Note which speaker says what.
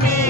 Speaker 1: me.